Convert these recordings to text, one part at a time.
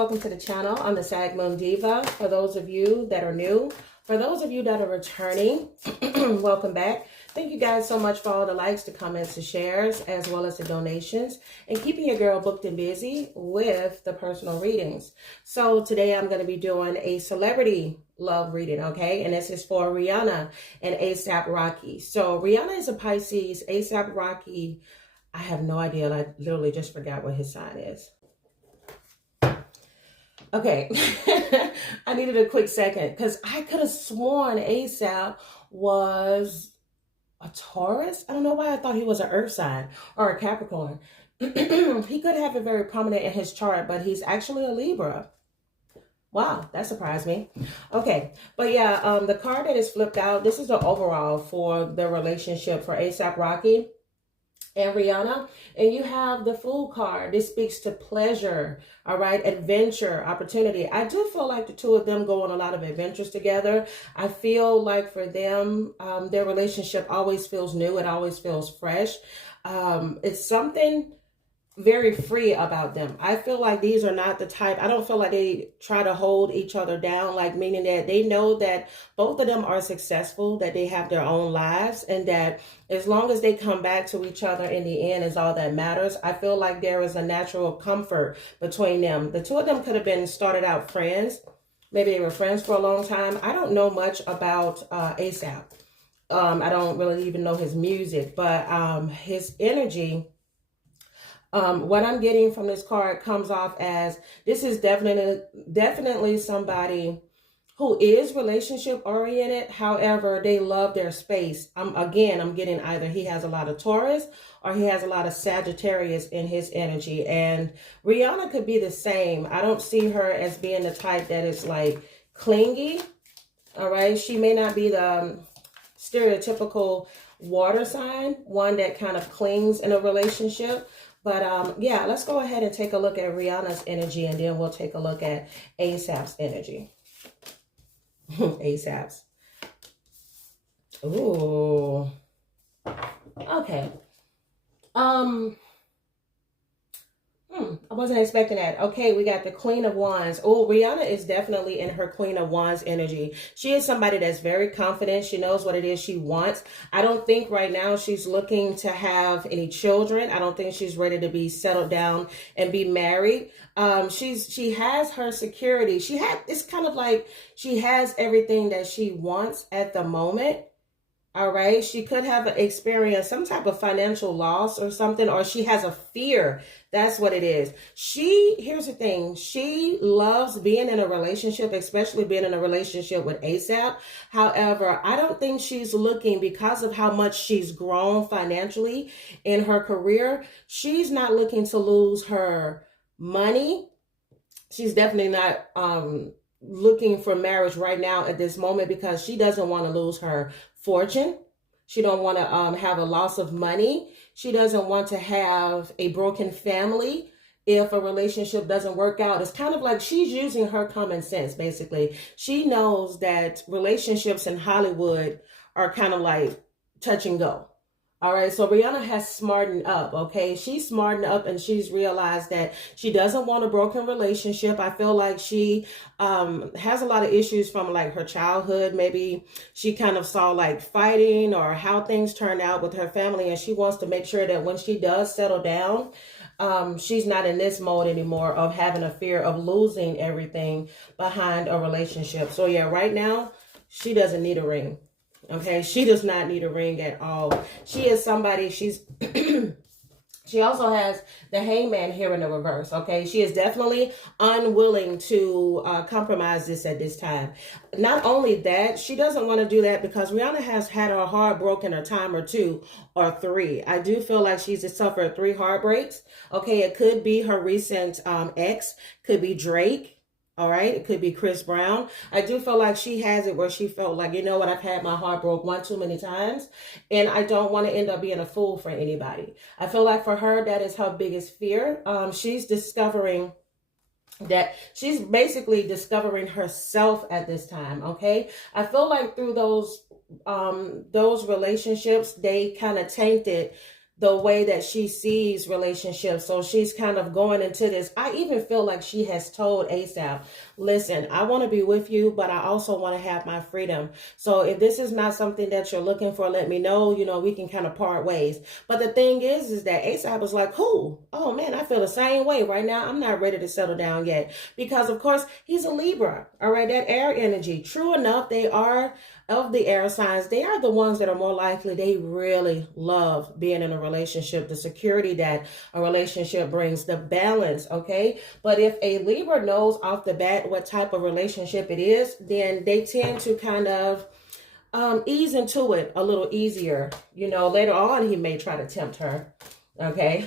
welcome to the channel. I'm the Sag Moon Diva. For those of you that are new, for those of you that are returning, welcome back. Thank you guys so much for all the likes, the comments, the shares, as well as the donations, and keeping your girl booked and busy with the personal readings. So today I'm going to be doing a celebrity love reading, okay? And this is for Rihanna and A$AP Rocky. So Rihanna is a Pisces, A$AP Rocky, I have no idea. I literally just forgot what his sign is. Okay, I needed a quick second because I could have sworn A$AP was a Taurus. I don't know why I thought he was an earth sign or a Capricorn. He could have it very prominent in his chart, but he's actually a Libra. Wow, that surprised me. Okay, but yeah, the card that is flipped out, this is the overall for the relationship for A$AP Rocky and Rihanna, and you have the Fool card. This speaks to pleasure, all right, adventure, opportunity. I do feel like the two of them go on a lot of adventures together. I feel like for them, their relationship always feels new. It always feels fresh. It's something very free about them. I feel like these are not the type, I don't feel like they try to hold each other down, like meaning that they know that both of them are successful, that they have their own lives, and that as long as they come back to each other in the end is all that matters. I feel like there is a natural comfort between them. The two of them could have been started out friends. Maybe they were friends for a long time. I don't know much about A$AP. I don't really even know his music, but his energy, what I'm getting from this card comes off as this is definitely somebody who is relationship oriented. However, they love their space. I'm getting either he has a lot of Taurus or he has a lot of Sagittarius in his energy. And Rihanna could be the same. I don't see her as being the type that is like clingy. All right. She may not be the stereotypical water sign, one that kind of clings in a relationship. But yeah, let's go ahead and take a look at Rihanna's energy, and then we'll take a look at A$AP's energy. A$AP's. Ooh. Okay. I wasn't expecting that. Okay, we got the Queen of Wands. Oh, Rihanna is definitely in her Queen of Wands energy. She is somebody that's very confident. She knows what it is she wants. I don't think right now she's looking to have any children. I don't think she's ready to be settled down and be married. She has her security. It's kind of like she has everything that she wants at the moment. All right. She could have experienced some type of financial loss or something, or she has a fear. That's what it is. Here's the thing. She loves being in a relationship, especially being in a relationship with A$AP. However, I don't think she's looking, because of how much she's grown financially in her career. She's not looking to lose her money. She's definitely not, looking for marriage right now at this moment, because she doesn't want to lose her fortune. She don't want to have a loss of money. She doesn't want to have a broken family if a relationship doesn't work out. It's kind of like she's using her common sense, basically. She knows that relationships in Hollywood are kind of like touch and go. All right, so Rihanna has smartened up, okay? She's smartened up, and she's realized that she doesn't want a broken relationship. I feel like she has a lot of issues from like her childhood. Maybe she kind of saw like fighting or how things turned out with her family, and she wants to make sure that when she does settle down, she's not in this mode anymore of having a fear of losing everything behind a relationship. So yeah, right now, she doesn't need a ring. Okay, she does not need a ring at all. She is somebody, she also has the Hangman here in the reverse, okay? She is definitely unwilling to compromise this at this time. Not only that, she doesn't want to do that because Rihanna has had her heart broken a time or two or three. I do feel like she's suffered 3 heartbreaks, okay? It could be her recent ex, could be Drake. All right, it could be Chris Brown. I do feel like she has it where she felt like, you know what, I've had my heart broke one too many times, and I don't want to end up being a fool for anybody. I feel like for her, that is her biggest fear. She's discovering that she's basically discovering herself at this time, okay? I feel like through those relationships, they kind of tainted the way that she sees relationships. So she's kind of going into this. I even feel like she has told ASAP, listen, I want to be with you, but I also want to have my freedom. So if this is not something that you're looking for, let me know, we can kind of part ways. But the thing is that ASAP was like, cool. Oh man, I feel the same way right now. I'm not ready to settle down yet, because of course he's a Libra. All right. That air energy, true enough, they are of the air signs. They are the ones that are more likely. They really love being in a relationship, the security that a relationship brings, the balance. Okay. But if a Libra knows off the bat what type of relationship it is, then they tend to kind of ease into it a little easier. Later on, he may try to tempt her. Okay.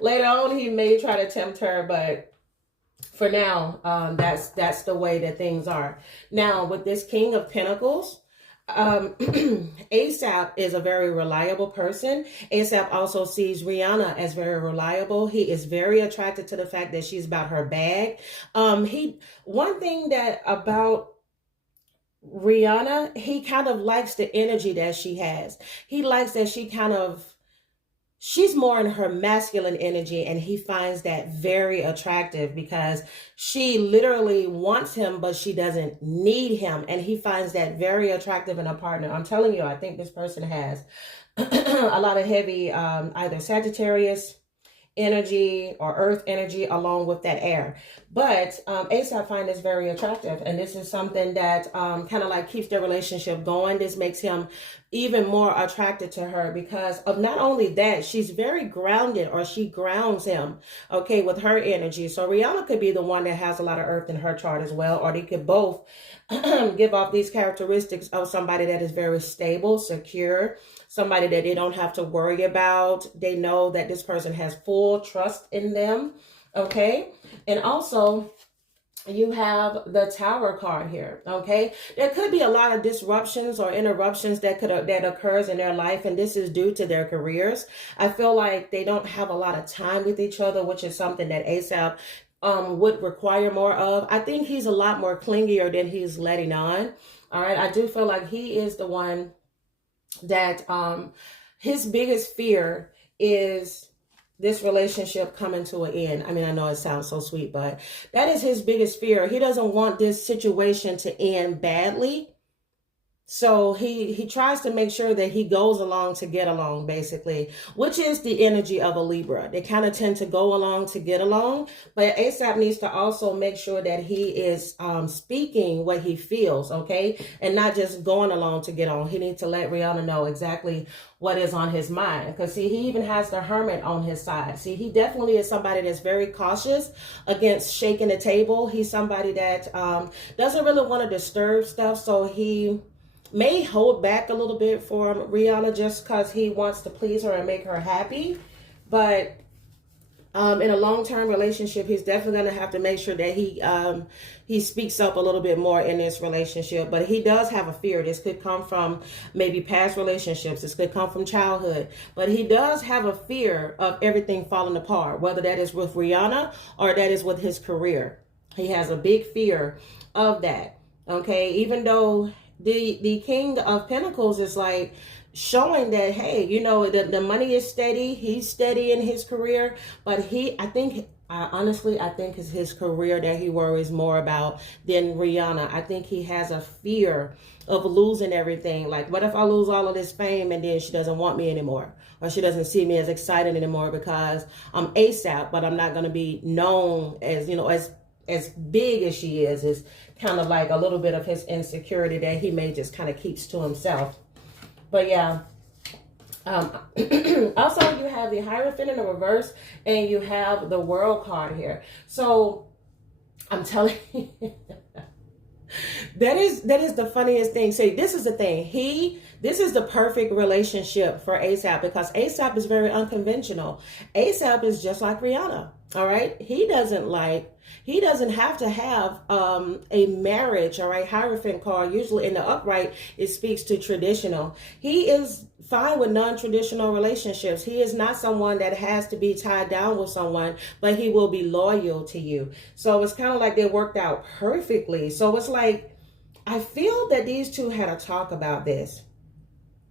Later on, he may try to tempt her, but for now, that's the way that things are. Now, with this King of Pentacles, ASAP is a very reliable person. ASAP also sees Rihanna as very reliable. He is very attracted to the fact that she's about her bag. One thing that about Rihanna, he kind of likes the energy that she has. He likes that she's more in her masculine energy, and he finds that very attractive because she literally wants him, but she doesn't need him. And he finds that very attractive in a partner. I'm telling you, I think this person has a lot of heavy, either Sagittarius energy or earth energy along with that air. But ASAP find this very attractive, and this is something that kind of like keeps their relationship going. This makes him even more attracted to her because of not only that, she's very grounded, or she grounds him, okay, with her energy. So Rihanna could be the one that has a lot of earth in her chart as well, or they could both give off these characteristics of somebody that is very stable, secure, somebody that they don't have to worry about. They know that this person has full trust in them, okay? And also, you have the Tower card here, okay? There could be a lot of disruptions or interruptions that occurs in their life, and this is due to their careers. I feel like they don't have a lot of time with each other, which is something that ASAP would require more of. I think he's a lot more clingier than he's letting on. All right, I do feel like he is the one that his biggest fear is this relationship coming to an end. I mean, I know it sounds so sweet, but that is his biggest fear. He doesn't want this situation to end badly. So he tries to make sure that he goes along to get along, basically, which is the energy of a Libra. They kind of tend to go along to get along, but ASAP needs to also make sure that he is speaking what he feels, okay, and not just going along to get on. He needs to let Rihanna know exactly what is on his mind, because see, he even has the Hermit on his side. See, he definitely is somebody that's very cautious against shaking the table. He's somebody that doesn't really want to disturb stuff, so he may hold back a little bit for Rihanna just because he wants to please her and make her happy. But in a long-term relationship, he's definitely going to have to make sure that he speaks up a little bit more in this relationship. But he does have a fear. This could come from maybe past relationships. This could come from childhood. But he does have a fear of everything falling apart, whether that is with Rihanna or that is with his career. He has a big fear of that. Okay, even though the King of Pentacles is like showing that, hey, the money is steady. He's steady in his career, but I think it's his career that he worries more about than Rihanna. I think he has a fear of losing everything. Like, what if I lose all of this fame and then she doesn't want me anymore? Or she doesn't see me as excited anymore because I'm ASAP, but I'm not going to be known as, as big as she is kind of like a little bit of his insecurity that he may just kind of keeps to himself. But yeah, also you have the Hierophant in the reverse, and you have the World card here. So I'm telling you, that is the funniest thing. See, this is the thing. This is the perfect relationship for ASAP because ASAP is very unconventional. ASAP is just like Rihanna. All right. He doesn't have to have a marriage. All right. Hierophant card, usually in the upright, it speaks to traditional. He is fine with non-traditional relationships. He is not someone that has to be tied down with someone, but he will be loyal to you. So it's kind of like they worked out perfectly. So it's like, I feel that these two had a talk about this.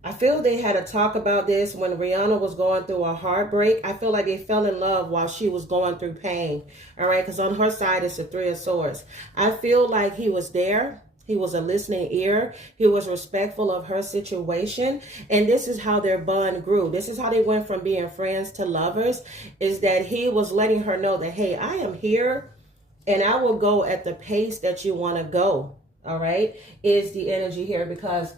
I feel they had a talk about this when Rihanna was going through a heartbreak. I feel like they fell in love while she was going through pain. All right, because on her side it's the Three of Swords. I feel like he was there. He was a listening ear. He was respectful of her situation. And this is how their bond grew. This is how they went from being friends to lovers, is that he was letting her know that, hey, I am here and I will go at the pace that you want to go. All right, is the energy here, because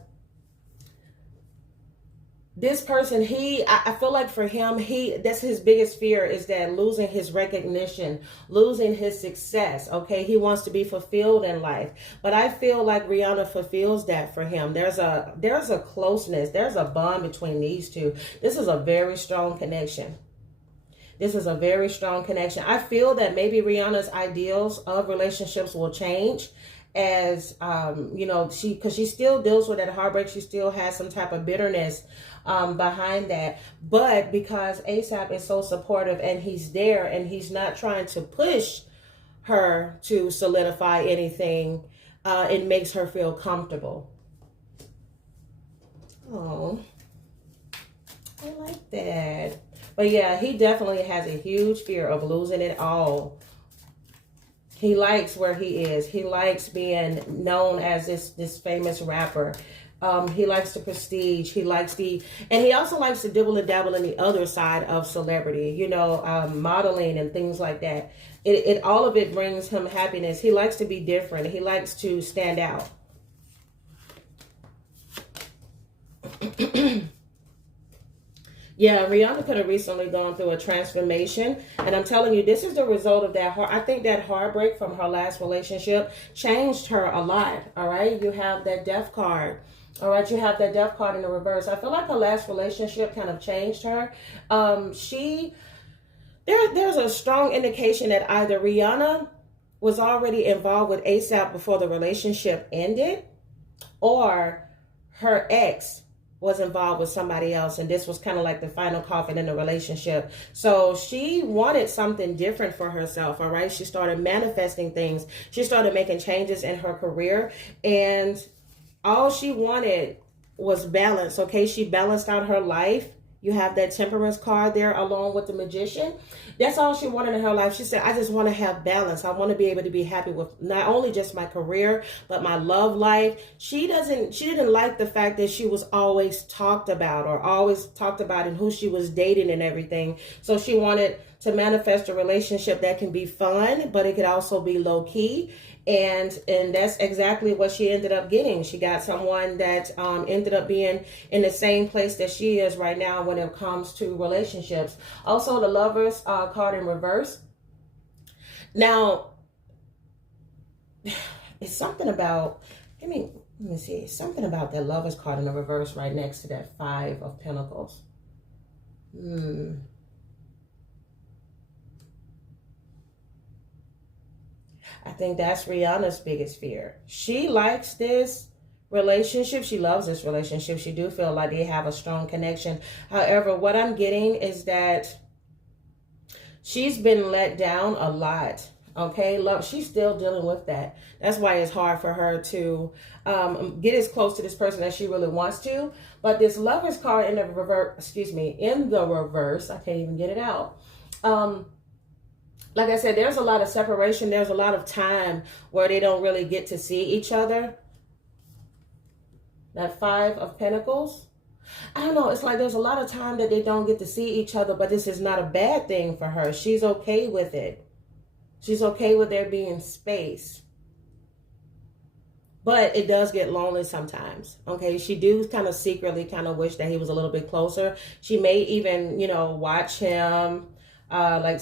this person, I feel like for him, that's his biggest fear, is that losing his recognition, losing his success. Okay, he wants to be fulfilled in life, but I feel like Rihanna fulfills that for him. There's a closeness, there's a bond between these two. This is a very strong connection. This is a very strong connection. I feel that maybe Rihanna's ideals of relationships will change as, you know, because she still deals with that heartbreak. She still has some type of bitterness behind that. But because ASAP is so supportive and he's there and he's not trying to push her to solidify anything, it makes her feel comfortable. Oh, I like that. But yeah, he definitely has a huge fear of losing it all. He likes where he is. He likes being known as this famous rapper. He likes the prestige. He likes and he also likes to dibble and dabble in the other side of celebrity, you know, modeling and things like that. All of it brings him happiness. He likes to be different. He likes to stand out. Yeah, Rihanna could have recently gone through a transformation. And I'm telling you, this is the result of that. I think that heartbreak from her last relationship changed her a lot. All right. You have that death card. All right. You have that death card in the reverse. I feel like her last relationship kind of changed her. There's a strong indication that either Rihanna was already involved with ASAP before the relationship ended, or her ex was involved with somebody else, and this was kind of like the final coffin in the relationship. So she wanted something different for herself. All right, she started manifesting things. She started making changes in her career, and all she wanted was balance. Okay, she balanced out her life. You have that Temperance card there along with the Magician. That's all she wanted in her life. She said, I just want to have balance. I want to be able to be happy with not only just my career, but my love life. She didn't like the fact that she was always talked about and who she was dating and everything. So she wanted to manifest a relationship that can be fun, but it could also be low key. And that's exactly what she ended up getting. She got someone that ended up being in the same place that she is right now when it comes to relationships. Also, the Lovers card in reverse. Now, it's something about, let me see, something about that Lovers card in the reverse right next to that Five of Pentacles. I think that's Rihanna's biggest fear. She likes this relationship. She loves this relationship. She do feel like they have a strong connection. However, what I'm getting is that she's been let down a lot. Okay, love, she's still dealing with that. That's why it's hard for her to get as close to this person as she really wants to. But this Lovers card in the reverse, I can't even get it out. Like I said, there's a lot of separation. There's a lot of time where they don't really get to see each other. That Five of Pentacles. I don't know. It's like there's a lot of time that they don't get to see each other, but this is not a bad thing for her. She's okay with it. She's okay with there being space. But it does get lonely sometimes. Okay, she do kind of secretly kind of wish that he was a little bit closer. She may even, you know, watch him. I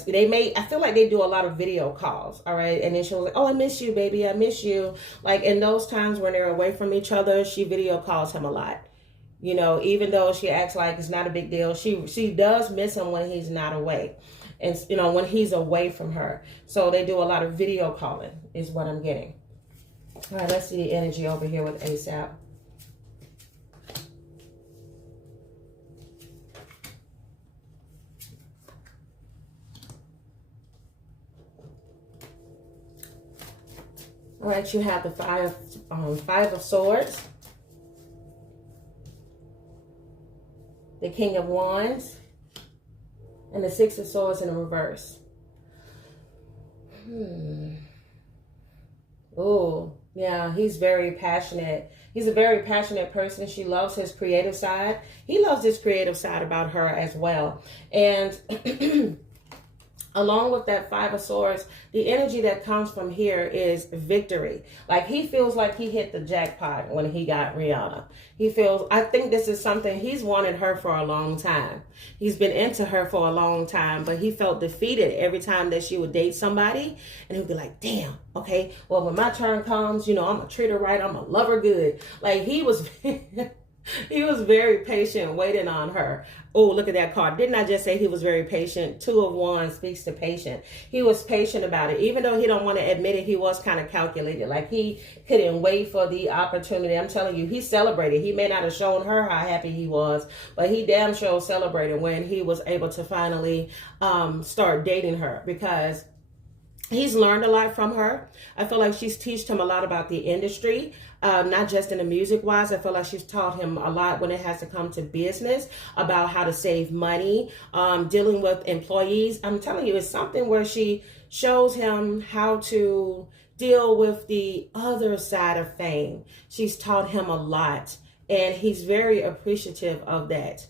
feel like they do a lot of video calls, all right? And then she was like, oh, I miss you, baby, I miss you. Like in those times when they're away from each other, she video calls him a lot. You know, even though she acts like it's not a big deal, she does miss him when he's not away. And, you know, when he's away from her. So they do a lot of video calling is what I'm getting. All right, let's see the energy over here with ASAP. All right, you have the Five of Swords. the King of Wands, and the Six of Swords in the reverse. Oh, yeah, he's very passionate. He's a very passionate person. She loves his creative side. He loves this creative side about her as well. And along with that Five of Swords, the energy that comes from here is victory. Like, he feels like he hit the jackpot when he got Rihanna. He feels, I think this is something, he's wanted her for a long time. He's been into her for a long time, but he felt defeated every time that she would date somebody. And he'd be like, damn, okay, well, when my turn comes, you know, I'm going to treat her right. I'm going to love her good. Like, he was... He was very patient waiting on her. Oh, look at that card. Didn't I just say he was very patient? Two of Wands speaks to patient. He was patient about it. Even though he don't want to admit it, he was kind of calculated. Like, he couldn't wait for the opportunity. I'm telling you, he celebrated. He may not have shown her how happy he was, but he damn sure celebrated when he was able to finally start dating her, because he's learned a lot from her. I feel like she's taught him a lot about the industry, not just in the music wise. I feel like she's taught him a lot when it has to come to business, about how to save money, dealing with employees. I'm telling you, it's something where she shows him how to deal with the other side of fame. She's taught him a lot, and he's very appreciative of that.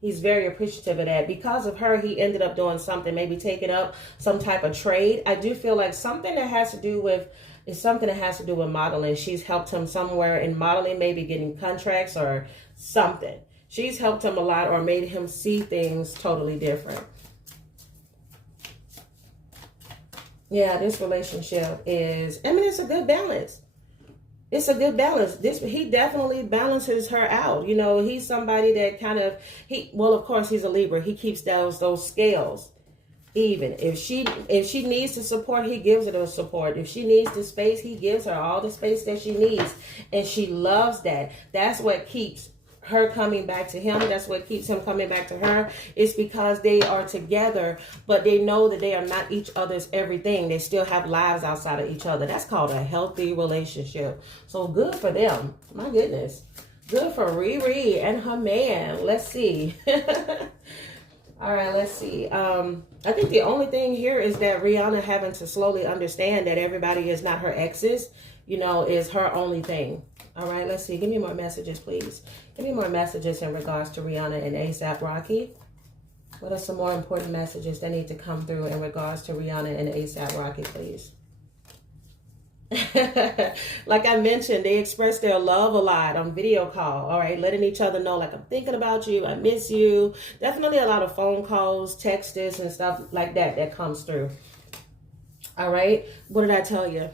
He's very appreciative of that. Because of her, he ended up doing something, maybe taking up some type of trade. I do feel like something that has to do with, it's something that has to do with modeling. She's helped him somewhere in modeling, maybe getting contracts or something. She's helped him a lot, or made him see things totally different. Yeah, this relationship is, I mean, it's a good balance. It's a good balance. He definitely balances her out. You know, he's somebody that kind of, well, of course, he's a Libra. He keeps those scales even. If she needs the support, he gives her the support. If she needs the space, he gives her all the space that she needs. And she loves that. That's what keeps her coming back to him. That's what keeps him coming back to her. It's because they are together, but they know that they are not each other's everything. They still have lives outside of each other. That's called a healthy relationship. So good for them. My goodness. Good for Riri and her man. Let's see. All right, let's see. I think the only thing here is that Rihanna having to slowly understand that everybody is not her exes, you know, is her only thing. All right, let's see. Give me more messages, please. Give me more messages in regards to Rihanna and ASAP Rocky. What are some more important messages that need to come through in regards to Rihanna and ASAP Rocky, please? Like I mentioned, they express their love a lot on video call. All right, letting each other know, like, I'm thinking about you, I miss you. Definitely a lot of phone calls, texts, and stuff like that comes through. All right, what did I tell you?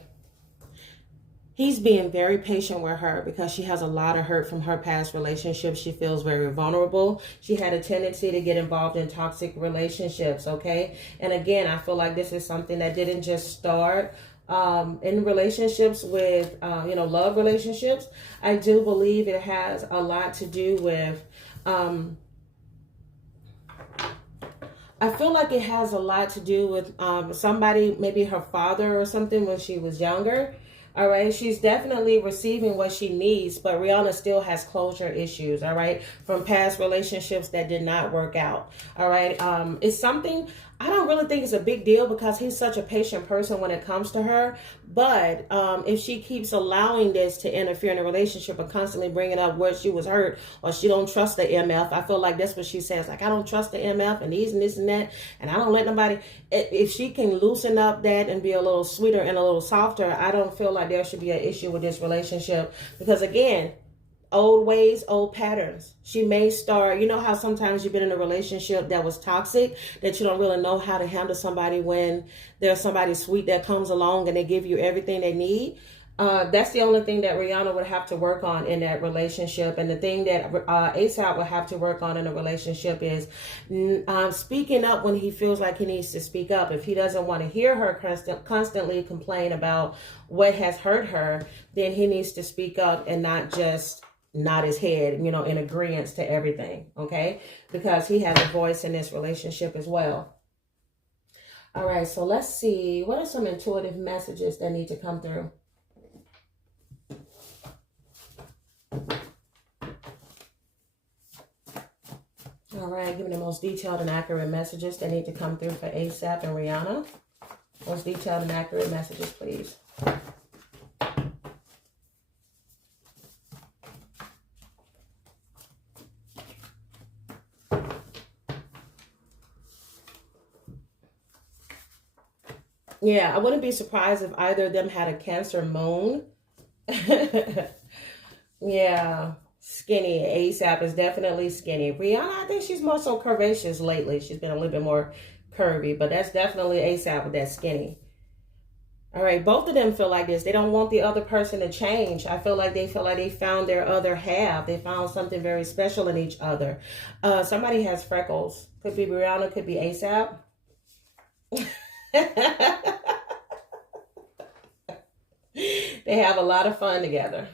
He's being very patient with her because she has a lot of hurt from her past relationships. She feels very vulnerable. She had a tendency to get involved in toxic relationships, okay? And again, I feel like this is something that didn't just start in relationships with, love relationships. I do believe it has a lot to do with, I feel like it has a lot to do with somebody, maybe her father or something when she was younger. All right, she's definitely receiving what she needs, but Rihanna still has closure issues, all right, from past relationships that did not work out. All right, it's something, I don't really think it's a big deal because he's such a patient person when it comes to her. But if she keeps allowing this to interfere in a relationship and constantly bringing up where she was hurt, or she don't trust the MF, I feel like that's what she says. Like, I don't trust the MF and these and this and that, and I don't let nobody. If she can loosen up that and be a little sweeter and a little softer, I don't feel like there should be an issue with this relationship. Because again, old ways, old patterns. She may start, you know how sometimes you've been in a relationship that was toxic, that you don't really know how to handle somebody when there's somebody sweet that comes along and they give you everything they need. That's the only thing that Rihanna would have to work on in that relationship. And the thing that ASAP would have to work on in a relationship is speaking up when he feels like he needs to speak up. If he doesn't want to hear her constantly complain about what has hurt her, then he needs to speak up and not just nod his head, in agreement to everything, okay? Because he has a voice in this relationship as well. All right, so let's see. What are some intuitive messages that need to come through? All right, give me the most detailed and accurate messages that need to come through for ASAP and Rihanna. Most detailed and accurate messages, please. Yeah, I wouldn't be surprised if either of them had a Cancer moon. Yeah, skinny. ASAP is definitely skinny. Rihanna, I think she's more so curvaceous lately. She's been a little bit more curvy, but that's definitely ASAP with that skinny. All right, both of them feel like this. They don't want the other person to change. I feel like they found their other half. They found something very special in each other. Somebody has freckles. Could be Rihanna, could be ASAP. They have a lot of fun together.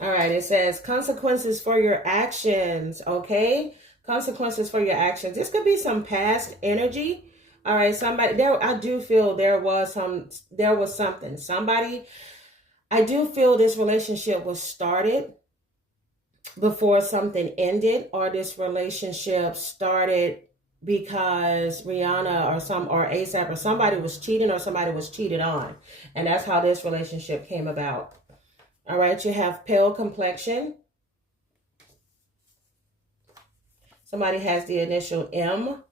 All right, it says consequences for your actions, okay? Consequences for your actions. This could be some past energy. All right, somebody there, I do feel there was something. Somebody, I do feel this relationship was started before something ended, or this relationship started because Rihanna or ASAP or somebody was cheating, or somebody was cheated on. And that's how this relationship came about. All right, you have pale complexion. Somebody has the initial M.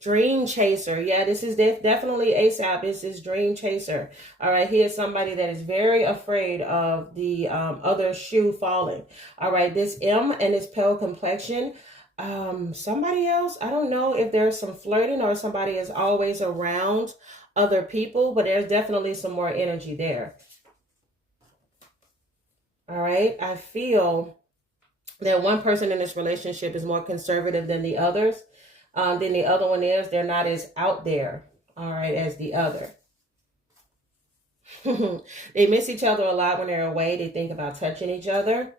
Dream chaser. Yeah, this is definitely ASAP. This is dream chaser. All right, here's somebody that is very afraid of the other shoe falling. All right, this M and this pale complexion. Somebody else, I don't know if there's some flirting or somebody is always around other people, but there's definitely some more energy there. All right, I feel that one person in this relationship is more conservative than the others. Then the other one is they're not as out there, all right, as the other. They miss each other a lot when they're away. They think about touching each other.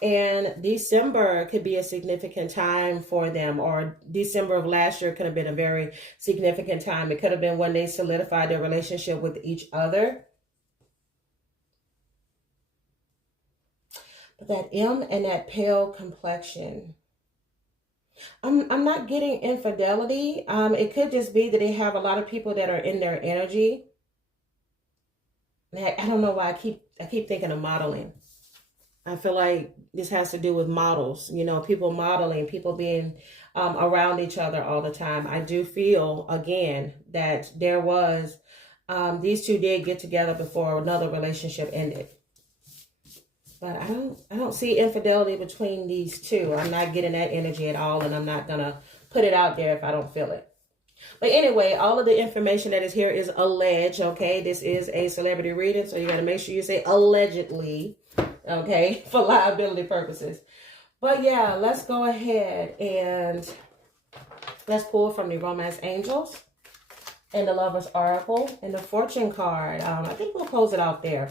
And December could be a significant time for them, or December of last year could have been a very significant time. It could have been when they solidified their relationship with each other. But that M and that pale complexion, I'm not getting infidelity. It could just be that they have a lot of people that are in their energy. I don't know why I keep thinking of modeling. I feel like this has to do with models, you know, people modeling, people being around each other all the time. I do feel, again, that there was, these two did get together before another relationship ended. But I don't see infidelity between these two. I'm not getting that energy at all, and I'm not going to put it out there if I don't feel it. But anyway, all of the information that is here is alleged, okay? This is a celebrity reading, so you got to make sure you say allegedly, okay, for liability purposes. But yeah, let's go ahead and let's pull from the Romance Angels and the Lover's Oracle and the Fortune card. I think we'll close it out there.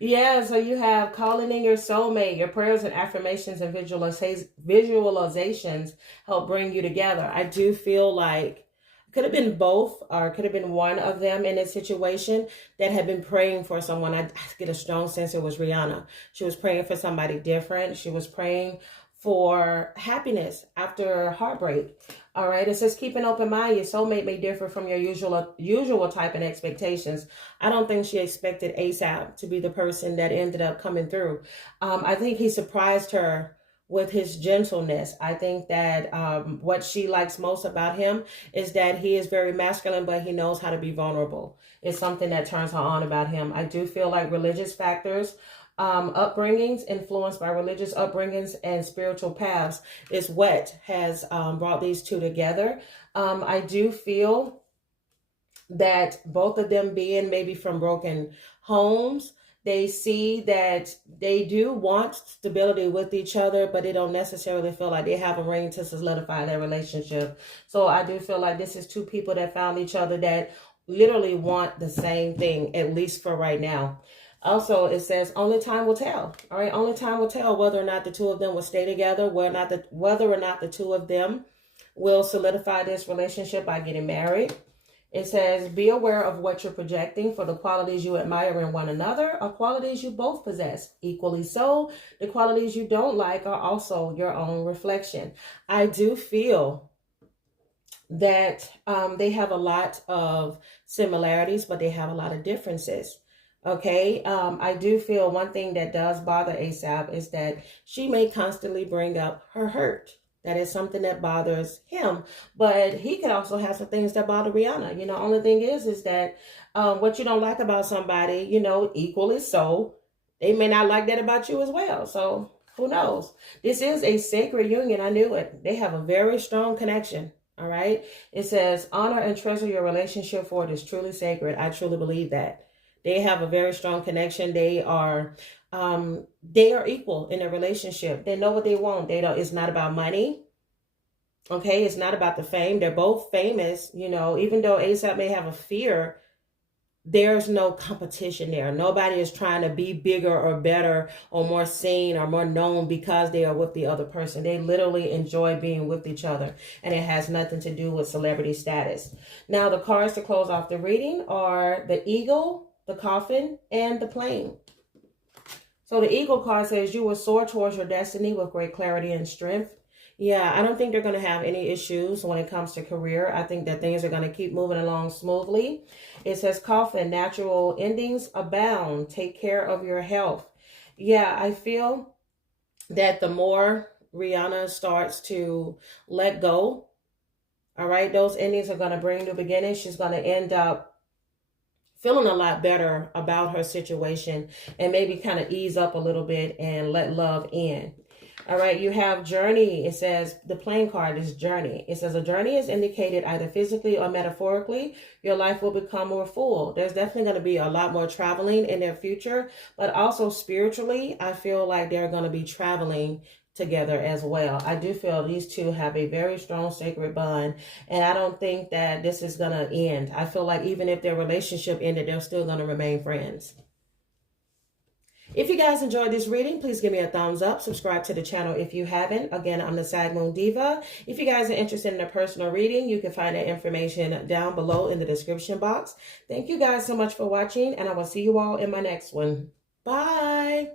Yeah, so you have calling in your soulmate. Your prayers and affirmations and visualizations help bring you together. I do feel like it could have been both, or it could have been one of them in this situation that had been praying for someone. I get a strong sense it was Rihanna. She was praying for somebody different. She was praying for happiness after heartbreak. All right, it says keep an open mind. Your soulmate may differ from your usual type and expectations. I don't think she expected ASAP to be the person that ended up coming through. I think he surprised her with his gentleness. I think that what she likes most about him is that he is very masculine, but he knows how to be vulnerable. It's something that turns her on about him. I do feel like religious factors, upbringings, influenced by religious upbringings and spiritual paths, is what has brought these two together. I do feel that both of them being maybe from broken homes, they see that they do want stability with each other, but they don't necessarily feel like they have a ring to solidify their relationship. So I do feel like this is two people that found each other that literally want the same thing, at least for right now. Also, it says only time will tell. All right, only time will tell whether or not the two of them will stay together, whether or not the two of them will solidify this relationship by getting married. It says, be aware of what you're projecting, for the qualities you admire in one another are qualities you both possess. Equally so, the qualities you don't like are also your own reflection. I do feel that they have a lot of similarities, but they have a lot of differences. Okay, I do feel one thing that does bother ASAP is that she may constantly bring up her hurt. That is something that bothers him, but he could also have some things that bother Rihanna. You know, only thing is that what you don't like about somebody, you know, equally so, they may not like that about you as well. So who knows? This is a sacred union. I knew it. They have a very strong connection. All right. It says, honor and treasure your relationship, for it is truly sacred. I truly believe that. They have a very strong connection. They are equal in their relationship. They know what they want. It's not about money. Okay. It's not about the fame. They're both famous. You know, even though ASAP may have a fear, there's no competition there. Nobody is trying to be bigger or better or more seen or more known because they are with the other person. They literally enjoy being with each other, and it has nothing to do with celebrity status. Now, the cards to close off the reading are the Eagle, the Coffin, and the Plane. So the Eagle card says you will soar towards your destiny with great clarity and strength. Yeah, I don't think they're going to have any issues when it comes to career. I think that things are going to keep moving along smoothly. It says Coffin, natural endings abound. Take care of your health. Yeah, I feel that the more Rihanna starts to let go, all right, those endings are going to bring new beginnings. She's going to end up feeling a lot better about her situation and maybe kind of ease up a little bit and let love in. All right, you have journey. It says the Plane card is journey. It says a journey is indicated either physically or metaphorically. Your life will become more full. There's definitely going to be a lot more traveling in their future, but also spiritually, I feel like they're going to be traveling together as well. I do feel these two have a very strong sacred bond, and I don't think that this is going to end. I feel like even if their relationship ended, they're still going to remain friends. If you guys enjoyed this reading, please give me a thumbs up. Subscribe to the channel if you haven't. Again, I'm the Sagmoondiva. If you guys are interested in a personal reading, you can find that information down below in the description box. Thank you guys so much for watching, and I will see you all in my next one. Bye.